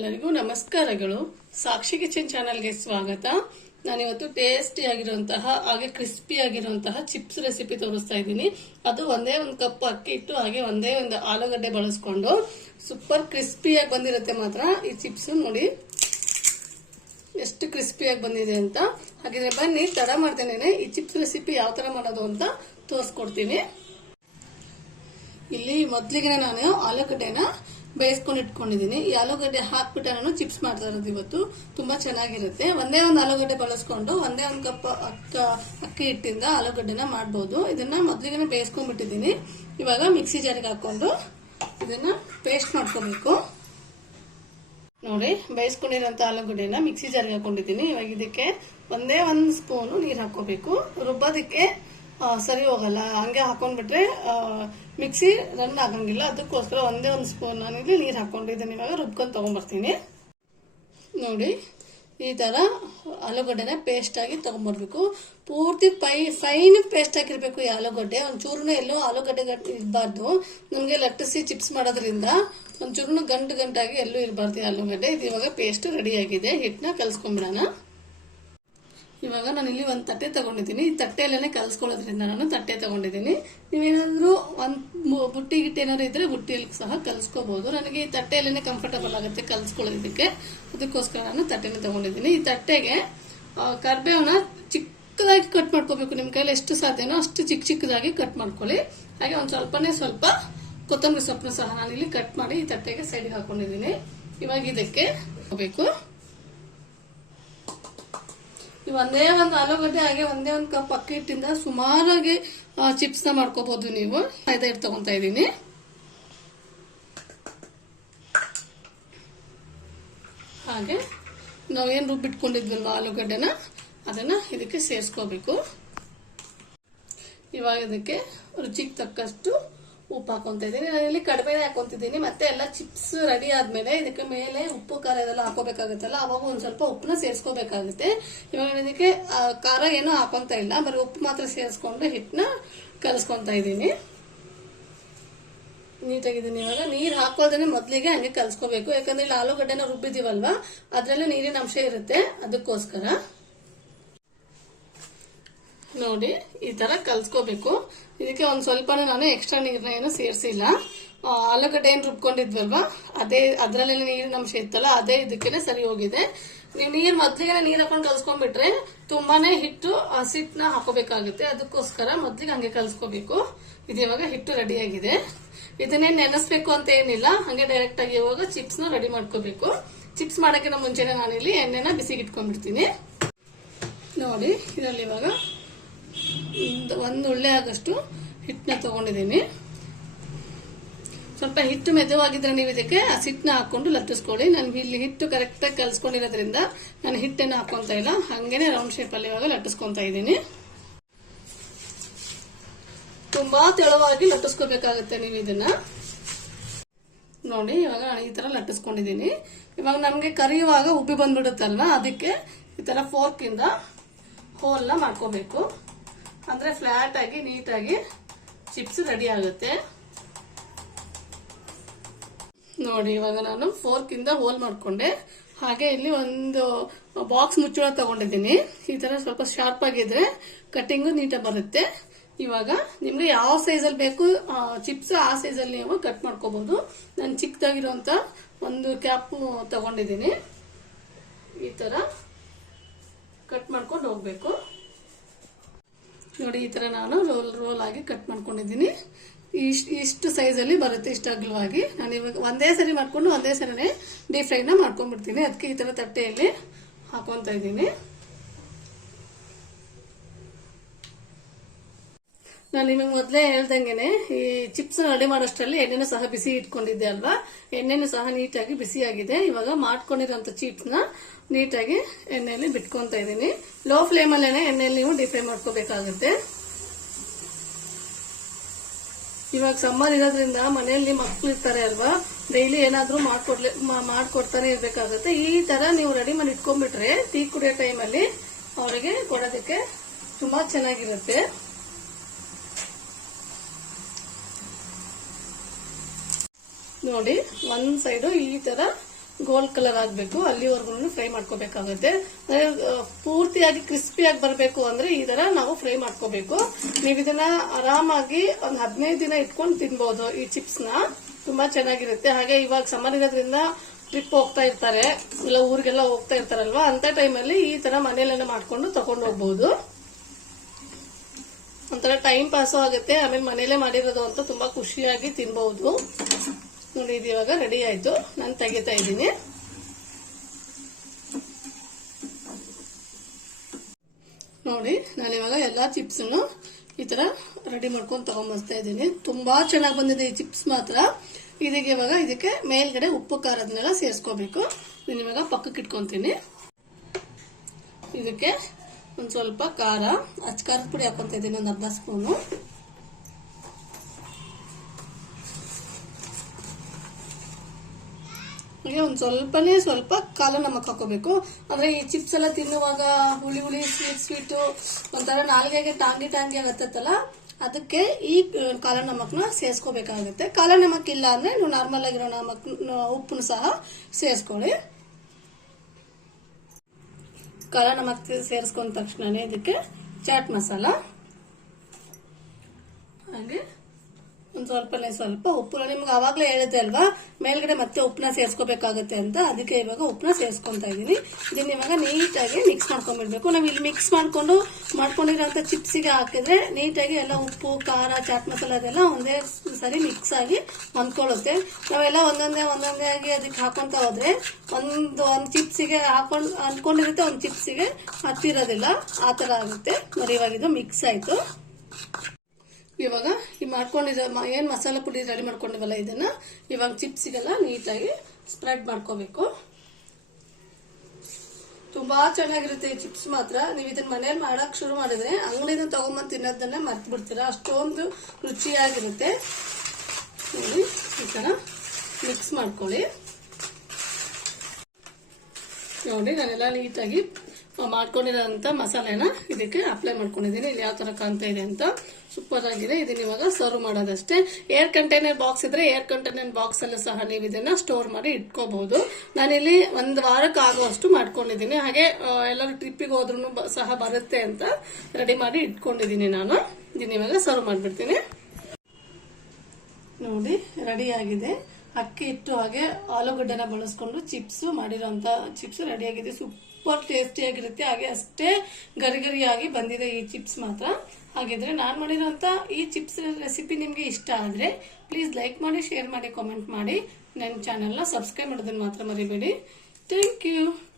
ಎಲ್ಲರಿಗೂ ನಮಸ್ಕಾರಗಳು. ಸಾಕ್ಷಿ ಕಿಚನ್ ಚಾನಲ್ಗೆ ಸ್ವಾಗತ. ನಾನಿವತ್ತು ಟೇಸ್ಟಿ ಆಗಿರುವಂತಹ, ಹಾಗೆ ಕ್ರಿಸ್ಪಿ ಆಗಿರುವಂತಹ ಚಿಪ್ಸ್ ರೆಸಿಪಿ ತೋರಿಸ್ತಾ ಇದ್ದೀನಿ. ಅದು ಒಂದೇ ಒಂದು ಕಪ್ ಅಕ್ಕಿ ಇಟ್ಟು ಹಾಗೆ ಒಂದೇ ಒಂದು ಆಲೂಗಡ್ಡೆ ಬಳಸ್ಕೊಂಡು ಸೂಪರ್ ಕ್ರಿಸ್ಪಿಯಾಗಿ ಬಂದಿರುತ್ತೆ ಮಾತ್ರ ಈ ಚಿಪ್ಸ್ ನೋಡಿ. ಎಷ್ಟು ಕ್ರಿಸ್ಪಿಯಾಗಿ ಬಂದಿದೆ ಅಂತ. ಹಾಗಿದ್ರೆ ಬನ್ನಿ, ತಡ ಮಾಡ್ತೇನೆ ಈ ಚಿಪ್ಸ್ ರೆಸಿಪಿ ಯಾವ ತರ ಮಾಡೋದು ಅಂತ ತೋರಿಸ್ಕೊಡ್ತೀನಿ. ಇಲ್ಲಿ ಮೊದಲಿಗೆ ನಾನು ಆಲೂಗಡ್ಡೆನ ಬೇಯಿಸ್ಕೊಂಡು ಇಟ್ಕೊಂಡಿದ್ದೀನಿ. ಈ ಆಲೂಗಡ್ಡೆ ಹಾಕ್ಬಿಟ್ಟು ನಾನು ಚಿಪ್ಸ್ ಮಾಡ್ತಾ ಇರೋದು ಇವತ್ತು. ತುಂಬಾ ಚೆನ್ನಾಗಿರುತ್ತೆ. ಒಂದೇ ಒಂದು ಆಲೂಗಡ್ಡೆ ಬಳಸ್ಕೊಂಡು ಒಂದೇ ಒಂದು ಕಪ್ ಅಕ್ಕ, ಅಕ್ಕಿ ಹಿಟ್ಟಿಂದ ಆಲೂಗಡ್ಡೆನ ಮಾಡ್ಬೋದು. ಇದನ್ನ ಮೊದಲಿಗೆ ಬೇಯಿಸ್ಕೊಂಡ್ಬಿಟ್ಟಿದ್ದೀನಿ. ಇವಾಗ ಮಿಕ್ಸಿ ಜಾರಿಗೆ ಹಾಕೊಂಡು ಇದನ್ನ ಪೇಸ್ಟ್ ಮಾಡ್ಕೋಬೇಕು. ನೋಡಿ, ಬೇಯಿಸ್ಕೊಂಡಿರೋಂಥ ಆಲೂಗಡ್ಡೆನ ಮಿಕ್ಸಿ ಜಾರಿಗೆ ಹಾಕೊಂಡಿದ್ದೀನಿ. ಇವಾಗ ಇದಕ್ಕೆ ಒಂದೇ ಒಂದು ಸ್ಪೂನು ನೀರು ಹಾಕೋಬೇಕು ರುಬ್ಬೋದಕ್ಕೆ ಸರಿ ಹೋಗಲ್ಲ. ಹಂಗೆ ಹಾಕೊಂಡ್ಬಿಟ್ರೆ ಮಿಕ್ಸಿ ರನ್ ಆಗಂಗಿಲ್ಲ. ಅದಕ್ಕೋಸ್ಕರ ಒಂದೇ ಒಂದು ಸ್ಪೂನ್ ನಾನಿಲ್ಲಿ ನೀರು ಹಾಕೊಂಡಿದ್ದೀನಿ. ಇವಾಗ ರುಬ್ಕೊಂಡು ತಗೊಂಡ್ಬರ್ತೀನಿ ನೋಡಿ, ಈ ತರ ಆಲೂಗಡ್ಡೆನ ಪೇಸ್ಟ್ ಆಗಿ ತಗೊಂಡ್ಬರ್ಬೇಕು ಪೂರ್ತಿ ಪೈ ಫೈನ್ ಪೇಸ್ಟ್ ಹಾಕಿರ್ಬೇಕು ಈ ಆಲೂಗಡ್ಡೆ. ಒಂಚೂರ್ನು ಎಲ್ಲೋ ಆಲೂಗಡ್ಡೆ ಗಂಟು ಇರಬಾರ್ದು. ನಮಗೆ ಲಟ್ಟಿಸಿ ಚಿಪ್ಸ್ ಮಾಡೋದ್ರಿಂದ ಒಂಚೂರ್ನು ಗಂಟು ಗಂಟಾಗಿ ಎಲ್ಲೂ ಇರಬಾರ್ದು ಆಲೂಗಡ್ಡೆ. ಇದು ಇವಾಗ ಪೇಸ್ಟ್ ರೆಡಿ ಆಗಿದೆ. ಹಿಟ್ಟನ್ನ ಕಲ್ಸ್ಕೊಂಡ್ಬಿಡೋಣ ಇವಾಗ ನಾನು ಇಲ್ಲಿ ಒಂದು ತಟ್ಟೆ ತಗೊಂಡಿದ್ದೀನಿ. ಈ ತಟ್ಟೆಯಲ್ಲೇ ಕಲಿಸ್ಕೊಳ್ಳೋದ್ರಿಂದ ನಾನು ತಟ್ಟೆ ತಗೊಂಡಿದ್ದೀನಿ. ನೀವೇನಾದರೂ ಒಂದು ಬುಟ್ಟಿ ಗಿಟ್ಟಿ ಏನಾದ್ರು ಇದ್ರೆ ಬುಟ್ಟಿಯಲ್ಲಿ ಸಹ ಕಲ್ಸ್ಕೋಬಹುದು ನನಗೆ ಈ ತಟ್ಟೆಯಲ್ಲೇ ಕಂಫರ್ಟಬಲ್ ಆಗುತ್ತೆ ಕಲ್ಸ್ಕೊಳ್ಳೋದಕ್ಕೆ. ಅದಕ್ಕೋಸ್ಕರ ನಾನು ತಟ್ಟೆನ ತಗೊಂಡಿದ್ದೀನಿ. ಈ ತಟ್ಟೆಗೆ ಕರ್ಬೇವನ್ನ ಚಿಕ್ಕದಾಗಿ ಕಟ್ ಮಾಡ್ಕೋಬೇಕು. ನಿಮ್ಮ ಕೈಯಲ್ಲಿ ಎಷ್ಟು ಸಾಧ್ಯನೋ ಅಷ್ಟು ಚಿಕ್ಕ ಚಿಕ್ಕದಾಗಿ ಕಟ್ ಮಾಡ್ಕೊಳ್ಳಿ. ಹಾಗೆ ಒಂದು ಸ್ವಲ್ಪನೇ ಸ್ವಲ್ಪ ಕೊತ್ತಂಬರಿ ಸೊಪ್ಪನ್ನು ಸಹ ನಾನು ಇಲ್ಲಿ ಕಟ್ ಮಾಡಿ ಈ ತಟ್ಟೆಗೆ ಸೈಡ್ಗೆ ಹಾಕೊಂಡಿದ್ದೀನಿ. ಇವಾಗ ಇದಕ್ಕೆ ಹೋಗ್ಬೇಕು ಈ ಒಂದೇ ಒಂದು ಆಲೂಗಡ್ಡೆ ಹಾಗೆ ಒಂದೇ ಒಂದು ಕಪ್ ಅಕ್ಕಿ ಹಿಟ್ಟಿಂದ ಸುಮಾರಾಗಿ ಚಿಪ್ಸ್ನ ಮಾಡ್ಕೋಬಹುದು ನೀವು. ಮೈದಾ ಹಿಟ್ಟು ತಗೊಂತಾ ಇದ್ದೀನಿ. ಹಾಗೆ ನಾವೇನು ರುಬ್ಬಿಟ್ಕೊಂಡಿದ್ವಲ್ವ ಆಲೂಗಡ್ಡೆನ? ಅದನ್ನ ಇದಕ್ಕೆ ಸೇರಿಸ್ಕೋಬೇಕು. ಇವಾಗ ಇದಕ್ಕೆ ರುಚಿಗೆ ತಕ್ಕಷ್ಟು ಉಪ್ಪು ಹಾಕೊಂತ ಇದ್ದೀನಿ ನಾನು ಇಲ್ಲಿ ಕಡಿಮೆನೇ ಹಾಕೊಂತಿದ್ದೀನಿ. ಮತ್ತೆ ಎಲ್ಲ ಚಿಪ್ಸ್ ರೆಡಿ ಆದ್ಮೇಲೆ ಇದಕ್ಕೆ ಮೇಲೆ ಉಪ್ಪು, ಖಾರ ಇದೆಲ್ಲ ಹಾಕೋಬೇಕಾಗುತ್ತಲ್ಲ, ಅವಾಗ ಒಂದು ಸ್ವಲ್ಪ ಉಪ್ಪನ್ನ ಸೇರಿಸ್ಕೋಬೇಕಾಗುತ್ತೆ. ಇವಾಗ ಇದಕ್ಕೆ ಖಾರ ಏನೂ ಹಾಕೊಂತ ಇಲ್ಲ. ಬರೀ ಉಪ್ಪು ಮಾತ್ರ ಸೇರಿಸ್ಕೊಂಡು ಹಿಟ್ಟನ್ನ ಕಲಸ್ಕೊತಾ ಇದ್ದೀನಿ. ನೀಟಾಗಿದ್ದೀನಿ ಇವಾಗ. ನೀರು ಹಾಕೋದನ್ನೇ ಮೊದಲಿಗೆ ಹಂಗೆ ಕಲ್ಸ್ಕೋಬೇಕು. ಯಾಕಂದ್ರೆ ಇಲ್ಲಿ ಆಲೂಗಡ್ಡೆನ ರುಬ್ಬಿದೀವಲ್ವಾ ಅದ್ರಲ್ಲೇ ನೀರಿನ ಅಂಶ ಇರುತ್ತೆ. ಅದಕ್ಕೋಸ್ಕರ. ನೋಡಿ, ಈ ತರ ಕಲ್ಸ್ಕೋಬೇಕು. ಇದಕ್ಕೆ ಒಂದ್ ಸ್ವಲ್ಪ ನಾನು ಎಕ್ಸ್ಟ್ರಾ ನೀರ್ನ ಏನು ಸೇರಿಸಿಲ್ಲ. ಆಲೂಗಡ್ಡೆ ಏನ್ ರುಬ್ಕೊಂಡಿದ್ವಲ್ವಾ? ಅದೇ ಅದ್ರಲ್ಲೇ ನೀರಿನ ಅಂಶ ಇತ್ತಲ್ಲ ಅದೇ ಇದಕ್ಕೆ ಸರಿ ಹೋಗಿದೆ. ನೀವು ನೀರ್ ಮೊದ್ಲಿಗೆ ನೀರ್ ಹಾಕೊಂಡು ಕಲ್ಸ್ಕೊಂಡ್ಬಿಟ್ರೆ ತುಂಬಾನೇ ಹಿಟ್ಟು ಹಸಿಟ್ನ ಹಾಕೋಬೇಕಾಗುತ್ತೆ. ಅದಕ್ಕೋಸ್ಕರ ಮೊದ್ಲಿಗೆ ಹಂಗೆ ಕಲ್ಸ್ಕೋಬೇಕು. ಇದು ಇವಾಗ ಹಿಟ್ಟು ರೆಡಿ ಆಗಿದೆ. ಇದನ್ನೇ ನೆನೆಸ್ಬೇಕು ಅಂತ ಏನಿಲ್ಲ. ಹಂಗೆ ಡೈರೆಕ್ಟ್ ಆಗಿ ಇವಾಗ ಚಿಪ್ಸ್ನ ರೆಡಿ ಮಾಡ್ಕೋಬೇಕು. ಚಿಪ್ಸ್ ಮಾಡಕ್ಕಿಂತ ಮುಂಚೆನೆ ನಾನಿಲ್ಲಿ ಎಣ್ಣೆನ ಬಿಸಿಗಿಟ್ಕೊಂಡ್ಬಿಡ್ತೀನಿ. ನೋಡಿ, ಇದರಲ್ಲಿ ಇವಾಗ ಒಂದು ಉಳ್ಳೆ ಆಗಷ್ಟು ಹಿಟ್ಟನ್ನ ತಗೊಂಡಿದ್ದೀನಿ. ಸ್ವಲ್ಪ ಹಿಟ್ಟು ಮೆದುವಾಗಿದ್ರೆ ನೀವು ಇದಕ್ಕೆ ಹಸಿಟ್ಟನ್ನ ಹಾಕೊಂಡು ಲಟ್ಟಿಸ್ಕೊಳ್ಳಿ. ನಾನು ಇಲ್ಲಿ ಹಿಟ್ಟು ಕರೆಕ್ಟಾಗಿ ಕಲ್ಸ್ಕೊಂಡಿರೋದ್ರಿಂದ ನಾನು ಹಿಟ್ಟನ್ನು ಹಾಕೊಂತ ಇಲ್ಲ. ಹಂಗೇನೆ ರೌಂಡ್ ಶೇಪಲ್ಲಿ ಇವಾಗ ಲಟ್ಟಿಸ್ಕೊಂತ ಇದ್ದೀನಿ. ತುಂಬಾ ತೆಳುವಾಗಿ ಲಟ್ಟಿಸ್ಕೋಬೇಕಾಗುತ್ತೆ ನೀವು ಇದನ್ನ. ನೋಡಿ, ಇವಾಗ ನಾನು ಈ ತರ ಲಟ್ಟಿಸ್ಕೊಂಡಿದ್ದೀನಿ. ಇವಾಗ ನಮಗೆ ಕರಿಯುವಾಗ ಉಬ್ಬಿ ಬಂದ್ಬಿಡುತ್ತಲ್ವಾ? ಅದಕ್ಕೆ ಈ ತರ ಫೋರ್ಕ್ ಇಂದ ಹೋಲ್ನ ಮಾಡ್ಕೋಬೇಕು. ಅಂದ್ರೆ ಫ್ಲಾಟ್ ಆಗಿ, ನೀಟಾಗಿ ಚಿಪ್ಸ್ ರೆಡಿ ಆಗುತ್ತೆ. ನೋಡಿ, ಇವಾಗ ನಾನು ಫೋರ್ಕ್ ಇಂದ ಹೋಲ್ ಮಾಡ್ಕೊಂಡೆ. ಹಾಗೆ ಇಲ್ಲಿ ಒಂದು ಬಾಕ್ಸ್ ಮುಚ್ಚಳ ತಗೊಂಡಿದ್ದೀನಿ. ಈ ತರ ಸ್ವಲ್ಪ ಶಾರ್ಪ್ ಆಗಿದ್ರೆ ಕಟಿಂಗು ನೀಟಾಗಿ ಬರುತ್ತೆ. ಇವಾಗ ನಿಮ್ಗೆ ಯಾವ ಸೈಜಲ್ಲಿ ಬೇಕು ಚಿಪ್ಸ್ ಆ ಸೈಜಲ್ಲಿ ನೀವು ಕಟ್ ಮಾಡ್ಕೋಬಹುದು ನಾನು ಚಿಕ್ಕದಾಗಿರುವಂತ ಒಂದು ಕ್ಯಾಪ್ ತಗೊಂಡಿದ್ದೀನಿ. ಈ ತರ ಕಟ್ ಮಾಡ್ಕೊಂಡು ಹೋಗ್ಬೇಕು. ನೋಡಿ, ಈ ತರ ನಾನು ರೋಲ್ ರೋಲ್ ಆಗಿ ಕಟ್ ಮಾಡ್ಕೊಂಡಿದ್ದೀನಿ. ಇಷ್ಟು ಇಷ್ಟು ಸೈಜಲ್ಲಿ ಬರುತ್ತೆ, ಇಷ್ಟು ಅಗಲವಾಗಿ. ನಾನು ಇವಾಗ ಒಂದೇ ಸರಿ ಮಾಡ್ಕೊಂಡು ಒಂದೇ ಸರಿನೇ ಡೀಪ್ ಫ್ರೈನ ಮಾಡ್ಕೊಂಡ್ಬಿಡ್ತೀನಿ. ಅದಕ್ಕೆ ಈ ತರ ತಟ್ಟೆಯಲ್ಲಿ ಹಾಕೊಂತ ಇದ್ದೀನಿ. ನಾನು ನಿಮಗೆ ಮೊದಲೇ ಹೇಳ್ದಂಗೆನೆ, ಈ ಚಿಪ್ಸ್ ರೆಡಿ ಮಾಡೋಷ್ಟರಲ್ಲಿ ಎಣ್ಣೆನೂ ಸಹ ಬಿಸಿ ಇಟ್ಕೊಂಡಿದ್ದೆ ಅಲ್ವಾ? ಎಣ್ಣೆನೂ ಸಹ ನೀಟಾಗಿ ಬಿಸಿಯಾಗಿದೆ. ಇವಾಗ ಮಾಡ್ಕೊಂಡಿರೋಂಥ ಚಿಪ್ಸ್ನ ನೀಟಾಗಿ ಎಣ್ಣೆಯಲ್ಲಿ ಬಿಟ್ಕೊಂತ ಇದ್ದೀನಿ. ಲೋ ಫ್ಲೇಮಲ್ಲೇ ಎಣ್ಣೆಯಲ್ಲಿ ನೀವು ಡೀಪ್ ಫ್ರೈ ಮಾಡ್ಕೋಬೇಕಾಗುತ್ತೆ. ಇವಾಗ ಸಮ್ಮರ್ ಇರೋದ್ರಿಂದ ಮನೆಯಲ್ಲಿ ಮಕ್ಕಳು ಇರ್ತಾರೆ ಅಲ್ವಾ? ಡೈಲಿ ಏನಾದರೂ ಮಾಡ್ಕೊಡ್ಲೆ ಮಾಡ್ಕೊಡ್ತಾನೆ ಇರ್ಬೇಕಾಗುತ್ತೆ. ಈ ತರ ನೀವು ರೆಡಿ ಮಾಡಿ ಇಟ್ಕೊಂಡ್ಬಿಟ್ರೆ, ಟೀ ಕುಡಿಯೋ ಟೈಮಲ್ಲಿ ಅವರಿಗೆ ಕೊಡೋದಕ್ಕೆ ತುಂಬಾ ಚೆನ್ನಾಗಿರುತ್ತೆ. ನೋಡಿ ಒಂದ್ ಸೈಡು ಈ ತರ ಗೋಲ್ಡ್ ಕಲರ್ ಆಗಬೇಕು. ಅಲ್ಲಿವರೆಗೂ ಫ್ರೈ ಮಾಡ್ಕೋಬೇಕಾಗುತ್ತೆ. ಆ, ಪೂರ್ತಿಯಾಗಿ ಕ್ರಿಸ್ಪಿಯಾಗಿ ಬರಬೇಕು ಅಂದ್ರೆ ಈ ತರ ನಾವು ಫ್ರೈ ಮಾಡ್ಕೋಬೇಕು. ನೀವು ಇದನ್ನ ಆರಾಮಾಗಿ ಒಂದ್ ಹದಿನೈದು ದಿನ ಇಟ್ಕೊಂಡು ತಿನ್ಬಹುದು ಈ ಚಿಪ್ಸ್ನ. ತುಂಬಾ ಚೆನ್ನಾಗಿರುತ್ತೆ. ಹಾಗೆ ಇವಾಗ ಸಮರ್ ಇರೋದ್ರಿಂದ ಟ್ರಿಪ್ ಹೋಗ್ತಾ ಇರ್ತಾರೆ. ಇಲ್ಲ ಊರಿಗೆಲ್ಲ ಹೋಗ್ತಾ ಇರ್ತಾರಲ್ವಾ? ಅಂತ ಟೈಮಲ್ಲಿ ಈ ತರ ಮನೇಲೆಲ್ಲ ಮಾಡ್ಕೊಂಡು ತಗೊಂಡು ಹೋಗ್ಬಹುದು ಒಂಥರ ಟೈಮ್ ಪಾಸು ಆಗುತ್ತೆ. ಆಮೇಲೆ ಮನೇಲೆ ಮಾಡಿರೋದು ಅಂತ ತುಂಬಾ ಖುಷಿಯಾಗಿ ತಿನ್ಬಹುದು ನೋಡಿ, ಇದು ಇವಾಗ ರೆಡಿ ಆಯ್ತು. ನಾನು ತೆಗಿತಾ ಇದ್ದೀನಿ. ನೋಡಿ, ನಾನು ಇವಾಗ ಎಲ್ಲ ಚಿಪ್ಸ್ ಈ ತರ ರೆಡಿ ಮಾಡ್ಕೊಂಡು ತಗೊಂಬರ್ತಾ ಇದ್ದೀನಿ. ತುಂಬಾ ಚೆನ್ನಾಗಿ ಬಂದಿದೆ ಈ ಚಿಪ್ಸ್ ಮಾತ್ರ. ಇದಕ್ಕೆ ಇವಾಗ ಇದಕ್ಕೆ ಮೇಲ್ಗಡೆ ಉಪ್ಪು ಖಾರದನ್ನೆಲ್ಲ ಸೇರಿಸ್ಕೋಬೇಕು. ನಾನು ಇವಾಗ ಪಕ್ಕಕ್ಕೆ ಇಟ್ಕೊಂತೀನಿ. ಇದಕ್ಕೆ ಒಂದು ಸ್ವಲ್ಪ ಖಾರ, ಅಚ್ಚ ಖಾರದ ಪುಡಿ ಹಾಕೊಂತ ಇದ್ದೀನಿ, ಒಂದು ಅರ್ಧ ಸ್ಪೂನು. ಹಾಗೆ ಒಂದು ಸ್ವಲ್ಪನೇ ಸ್ವಲ್ಪ ಕಾಲ ನಮಕ್ ಹಾಕೋಬೇಕು. ಅಂದ್ರೆ ಈ ಚಿಪ್ಸ್ ಎಲ್ಲ ತಿನ್ನುವಾಗ ಹುಳಿ ಹುಳಿ ಸ್ವೀಟ್ ಸ್ವೀಟು ಒಂಥರ ನಾಲ್ಗೆಗೆ ಟಾಂಗಿ ಟಾಂಗಿ ಆಗತ್ತಲ್ಲ ಅದಕ್ಕೆ ಈ ಕಾಲ ನಮಕ್ನ ಸೇರಿಸ್ಕೋಬೇಕಾಗುತ್ತೆ. ಕಾಲ ನಮಕ್ ಇಲ್ಲ ಅಂದ್ರೆ ನೀವು ನಾರ್ಮಲ್ ಆಗಿರೋ ನಮಕ್ ಉಪ್ಪನ್ನು ಸಹ ಸೇರಿಸ್ಕೊಳ್ಳಿ. ಕಾಲ ನಮಕ್ ಸೇರಿಸ್ಕೊಂಡ ತಕ್ಷಣನೇ ಇದಕ್ಕೆ ಚಾಟ್ ಮಸಾಲ ಹಾಗೆ ಒಂದ್ ಸ್ವಲ್ಪನೇ ಸ್ವಲ್ಪ ಉಪ್ಪು ನಿಮ್ಗೆ ಅವಾಗ್ಲೇ ಹೇಳುತ್ತೆ ಅಲ್ವಾ? ಮೇಲ್ಗಡೆ ಮತ್ತೆ ಉಪ್ಪನ್ನ ಸೇರಿಸ್ಕೋಬೇಕಾಗುತ್ತೆ ಅಂತ ಅದಕ್ಕೆ ಇವಾಗ ಉಪ್ಪನ್ನ ಸೇರಿಸ್ಕೊತಾ ಇದೀನಿ. ಇದನ್ನ ಇವಾಗ ನೀಟಾಗಿ ಮಿಕ್ಸ್ ಮಾಡ್ಕೊಂಡ್ಬಿಡ್ಬೇಕು ನಾವು ಇಲ್ಲಿ ಮಿಕ್ಸ್ ಮಾಡ್ಕೊಂಡು, ಮಾಡ್ಕೊಂಡಿರೋಂಥ ಚಿಪ್ಸಿಗೆ ಹಾಕಿದ್ರೆ ನೀಟಾಗಿ ಎಲ್ಲ ಉಪ್ಪು, ಖಾರ, ಚಾಟ್ ಮಸಾಲ ಅದೆಲ್ಲ ಒಂದೇ ಸರಿ ಮಿಕ್ಸ್ ಆಗಿ ಹೊಂದ್ಕೊಳ್ಳುತ್ತೆ ನಾವೆಲ್ಲ ಒಂದೊಂದೇ ಒಂದೊಂದೇ ಆಗಿ ಅದಕ್ಕೆ ಹಾಕೊಂತ ಹೋದ್ರೆ ಒಂದು ಒಂದು ಚಿಪ್ಸಿಗೆ ಹಾಕೊಂಡ್, ಅಂದ್ಕೊಂಡಿರುತ್ತೆ, ಒಂದು ಚಿಪ್ಸಿಗೆ ಹತ್ತಿರೋದಿಲ್ಲ. ಆ ಥರ ಆಗುತ್ತೆ. ಮರಿವಾಗಿದ್ದು ಮಿಕ್ಸ್ ಆಯ್ತು. ಇವಾಗ ಈ ಮಾಡ್ಕೊಂಡಿದ್ದ ಮ- ಏನ್ ಮಸಾಲೆ ಪುಡಿ ರೆಡಿ ಮಾಡ್ಕೊಂಡಿವಲ್ಲ ಇದನ್ನ, ಇವಾಗ ಚಿಪ್ಸಿಗೆಲ್ಲ ನೀಟಾಗಿ ಸ್ಪ್ರೆಡ್ ಮಾಡ್ಕೋಬೇಕು. ತುಂಬಾ ಚೆನ್ನಾಗಿರುತ್ತೆ ಈ ಚಿಪ್ಸ್ ಮಾತ್ರ. ನೀವು ಇದನ್ನ ಮನೇಲಿ ಮಾಡಕ್ ಶುರು ಮಾಡಿದ್ರೆ ಅಂಗಡಿನ ತಗೊಂಬಂದು ತಿನ್ನೋದನ್ನ ಮರ್ತು ಬಿಡ್ತೀರಾ ಅಷ್ಟೊಂದು ರುಚಿಯಾಗಿರುತ್ತೆ. ನೋಡಿ, ಈ ತರ ಮಿಕ್ಸ್ ಮಾಡ್ಕೊಳ್ಳಿ. ನೋಡಿ, ನಾನೆಲ್ಲ ನೀಟಾಗಿ ಮಾಡ್ಕೊಂಡಿರೋಂಥ ಮಸಾಲೆನ ಇದಕ್ಕೆ ಅಪ್ಲೈ ಮಾಡ್ಕೊಂಡಿದ್ದೀನಿ. ಇಲ್ಲಿ ಯಾವ ತರ ಕಾಣ್ತಾ ಇದೆ ಅಂತ ಸೂಪರ್ ಆಗಿದೆ. ಇದನ್ನ ಇವಾಗ ಸರ್ವ್ ಮಾಡೋದಷ್ಟೇ. ಏರ್ ಕಂಟೈನರ್ ಬಾಕ್ಸ್ ಇದ್ರೆ ಏರ್ ಕಂಟೈನರ್ ಬಾಕ್ಸ್ ಅಲ್ಲೂ ಸಹ ನೀವು ಇದನ್ನ ಸ್ಟೋರ್ ಮಾಡಿ ಇಟ್ಕೋಬಹುದು. ನಾನಿಲ್ಲಿ ಒಂದು ವಾರಕ್ಕೆ ಆಗುವಷ್ಟು ಮಾಡ್ಕೊಂಡಿದ್ದೀನಿ. ಹಾಗೆ ಎಲ್ಲರೂ ಟ್ರಿಪ್ಪಿಗೆ ಹೋದ್ರೂ ಸಹ ಬರುತ್ತೆ ಅಂತ ರೆಡಿ ಮಾಡಿ ಇಟ್ಕೊಂಡಿದ್ದೀನಿ ನಾನು. ಇದನ್ನ ಇವಾಗ ಸರ್ವ್ ಮಾಡಿಬಿಡ್ತೀನಿ. ನೋಡಿ ರೆಡಿ ಆಗಿದೆ. ಅಕ್ಕಿ ಇಟ್ಟು ಹಾಗೆ ಆಲೂಗಡ್ಡೆನ ಬಳಸ್ಕೊಂಡು ಚಿಪ್ಸ್ ಮಾಡಿರೋಂಥ ಚಿಪ್ಸ್ ರೆಡಿ ಆಗಿದೆ. ಸೂಪರ್ ಟೇಸ್ಟಿಯಾಗಿರುತ್ತೆ ಹಾಗೆ ಅಷ್ಟೇ ಗರಿ ಗರಿಯಾಗಿ ಬಂದಿದೆ ಈ ಚಿಪ್ಸ್ ಮಾತ್ರ. ಹಾಗಿದ್ರೆ ನಾನು ಮಾಡಿರೋಂಥ ಈ ಚಿಪ್ಸ್ ರೆಸಿಪಿ ನಿಮಗೆ ಇಷ್ಟ ಆದರೆ ಪ್ಲೀಸ್ ಲೈಕ್ ಮಾಡಿ ಶೇರ್ ಮಾಡಿ ಕಾಮೆಂಟ್ ಮಾಡಿ. ನನ್ನ ಚಾನೆಲ್ನ ಸಬ್ಸ್ಕ್ರೈಬ್ ಮಾಡೋದನ್ನ ಮಾತ್ರ ಮರಿಬೇಡಿ. Thank you